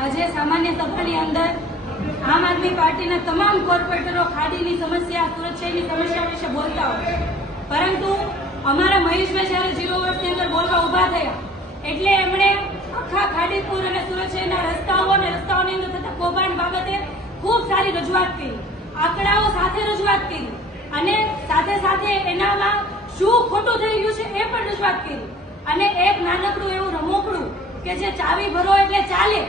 આજે સામાન્ય સભાની અંદર આમ આદમી પાર્ટીના તમામ કોર્પોરેટરો ખાડીની સમસ્યા, સુરત શહેરની સમસ્યા વિશે બોલતા હોય, પરંતુ અમારા મહેશભાઈ જયારે 0 વર્ષની અંદર બોલવા ઉભા થયા એટલે એમણે આખા ખાડીપુર અને સુરત શહેરના રસ્તાઓ અને રસ્તાઓની અંદર થતા કૌભાંડ બાબતે ખૂબ સારી રજૂઆત કરી, આંકડાઓ સાથે રજૂઆત કરી અને સાથે સાથે એનામાં શું ખોટું થઈ ગયું છે એ પણ રજૂઆત કરી અને એક નાનકડું એવું રમકડું કે જે ચાવી ભરો એટલે ચાલે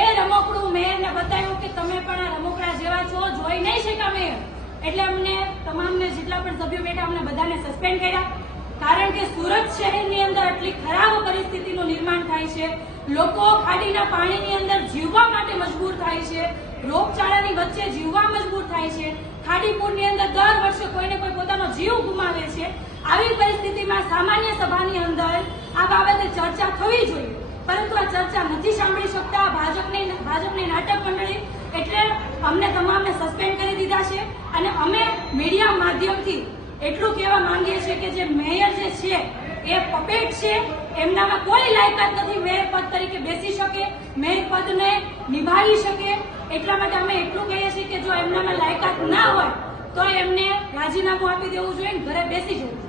એ રમકડું મેયરને બતાવ્યું કે તમે પણ આ રમકડા જેવા છો, જોઈ નહીં શક્યા મેયર. એટલે અમને તમામને જેટલા પણ સભ્યો બેઠા અમને બધાને સસ્પેન્ડ કર્યા, કારણ કે સુરત શહેરની અંદર આટલી ખરાબ પરિસ્થિતિનું નિર્માણ થાય છે, લોકો ખાડીના પાણીની અંદર જીવવા માટે મજબૂર થાય છે, રોગચાળાની વચ્ચે જીવવા મજબૂર થાય છે, ખાડીપુરની અંદર દર વર્ષે કોઈને કોઈ પોતાનો જીવ ગુમાવે છે. આવી પરિસ્થિતિમાં સામાન્ય સભાની અંદર આ બાબતે ચર્ચા થવી જોઈએ, પરંતુ આ ચર્ચા નથી સાંભળી શકતા ભાજપની નાટક મંડળી. એટલે અમને તમામને સસ્પેન્ડ કરી દીધા છે અને અમે મીડિયા માધ્યમથી એટલું કહેવા માંગીએ છીએ કે જે મેયર જે છે એ પપેટ છે, એમનામાં કોઈ લાયકાત નથી મેયર પદ તરીકે બેસી શકે, મેયર પદને નિભાવી શકે. એટલા માટે અમે એટલું કહીએ છીએ કે જો એમનામાં લાયકાત ના હોય તો એમને રાજીનામું આપી દેવું જોઈએ, ઘરે બેસી જવું જોઈએ.